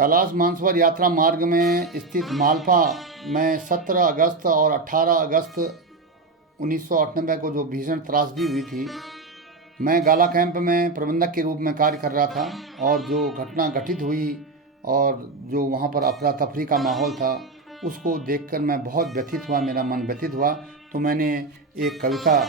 कैलाश मानसरोवर यात्रा मार्ग में स्थित मालपा में 17 अगस्त और 18 अगस्त 1998 को जो भीषण त्रासदी हुई थी, मैं गाला कैंप में प्रबंधक के रूप में कार्य कर रहा था और जो घटना घटित हुई और जो वहाँ पर अफरा तफरी का माहौल था, उसको देखकर मैं बहुत व्यथित हुआ, मेरा मन व्यथित हुआ। तो मैंने एक कविता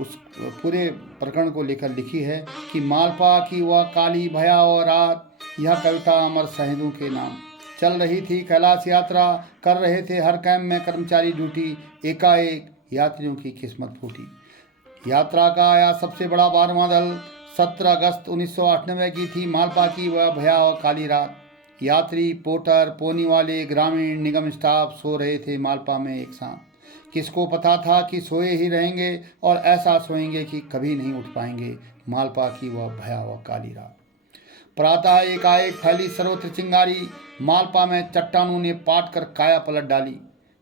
उस पूरे प्रकरण को लेकर लिखी है कि मालपा की वह काली भयावह रात, यह कविता अमर शहीदों के नाम। चल रही थी कैलाश यात्रा, कर रहे थे हर कैंप में कर्मचारी ड्यूटी, एकाएक यात्रियों की किस्मत फूटी। यात्रा का आया सबसे बड़ा बारहवां दल, 17 अगस्त 1998 की थी मालपा की वह भयावह काली रात। यात्री, पोर्टर, पोनी वाले, ग्रामीण, निगम स्टाफ सो रहे थे मालपा में एक साथ। किसको पता था कि सोए ही रहेंगे और ऐसा सोएंगे कि कभी नहीं उठ पाएंगे। मालपा की वह भयावह काली रात। प्रातः एकाएक फैली सर्वत्र चिंगारी, मालपा में चट्टानों ने पाट कर काया पलट डाली।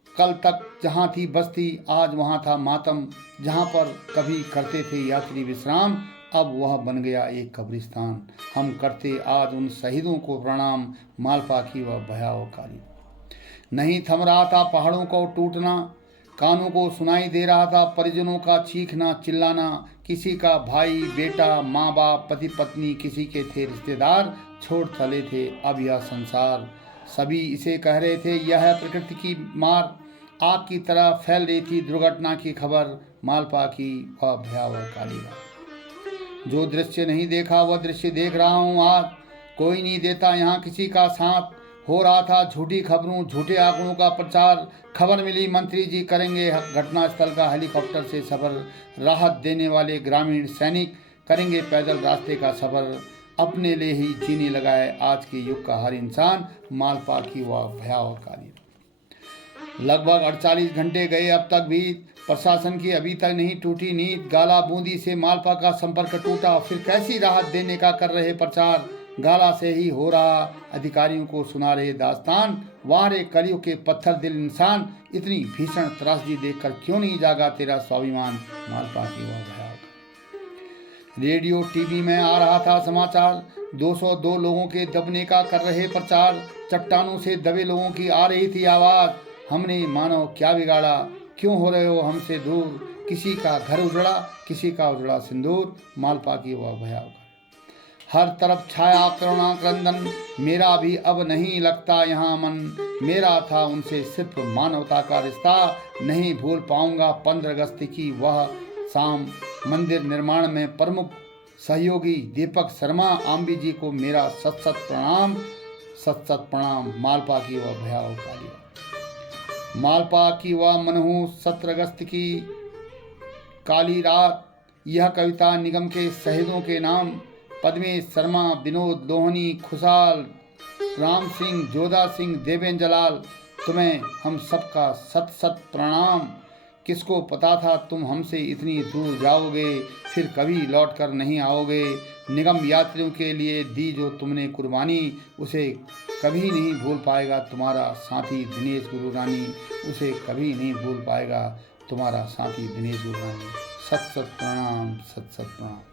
कल तक जहाँ थी बस्ती, आज वहाँ था मातम। जहाँ पर कभी करते थे यात्री विश्राम, अब वह बन गया एक कब्रिस्तान। हम करते आज उन शहीदों को प्रणाम, मालपा की वह भयावह काली। नहीं थम रहा था पहाड़ों को टूटना, कानों को सुनाई दे रहा था परिजनों का चीखना चिल्लाना। किसी का भाई बेटा, माँ बाप, पति पत्नी, किसी के थे रिश्तेदार, छोड़ चले थे अब यह संसार। सभी इसे कह रहे थे यह है प्रकृति की मार। आग की तरह फैल रही थी दुर्घटना की खबर, मालपा की वह भयावह काली रात। जो दृश्य नहीं देखा वह दृश्य देख रहा हूँ आज, कोई नहीं देता यहाँ किसी का साथ। हो रहा था झूठी खबरों, झूठे आंकड़ों का प्रचार। खबर मिली मंत्री जी करेंगे घटनास्थल का हेलीकॉप्टर से सफर। राहत देने वाले ग्रामीण सैनिक करेंगे पैदल रास्ते का सफर। अपने लिए ही जीने लगाए आज के युग का हर इंसान, मालपा की वह भयावह काली। लगभग 48 घंटे गए अब तक भी, प्रशासन की अभी तक नहीं टूटी नींद। गाला बूंदी से मालपा का संपर्क टूटा, फिर कैसी राहत देने का कर रहे प्रचार। गाला से ही हो रहा अधिकारियों को सुना रहे दास्तान। वारे कलयुग के पत्थर दिल इंसान, इतनी भीषण त्रासदी देखकर क्यों नहीं जागा तेरा स्वाभिमान। मालपा की वह भयावह। रेडियो टीवी में आ रहा था समाचार, 202 लोगों के दबने का कर रहे प्रचार। चट्टानों से दबे लोगों की आ रही थी आवाज़, हमने मानो क्या बिगाड़ा, क्यों हो रहे हो हमसे दूर। किसी का घर उजड़ा, किसी का उजड़ा सिंदूर, मालपा की वह भयावह। हर तरफ छाया करुणा क्रंदन, मेरा भी अब नहीं लगता यहाँ मन। मेरा था उनसे सिर्फ मानवता का रिश्ता, नहीं भूल पाऊंगा 15 अगस्त की वह शाम। मंदिर निर्माण में प्रमुख सहयोगी दीपक शर्मा आम्बी जी को मेरा सत सत प्रणाम, सत सत प्रणाम। मालपा की वह भयावह काली। मालपा की वह मनहूस 17 अगस्त की काली रात, यह कविता निगम के शहीदों के नाम। पद्मेश शर्मा, विनोद लोहनी, खुशाल, राम सिंह, जोधा सिंह, देवेंद्र जलाल, तुम्हें हम सबका सत सत प्रणाम। किसको पता था तुम हमसे इतनी दूर जाओगे, फिर कभी लौट कर नहीं आओगे। निगम यात्रियों के लिए दी जो तुमने कुर्बानी, उसे कभी नहीं भूल पाएगा तुम्हारा साथी दिनेश गुरुरानी। उसे कभी नहीं भूल पाएगा तुम्हारा साथी दिनेश गुरुरानी। सत सत प्रणाम, सत सत प्रणाम।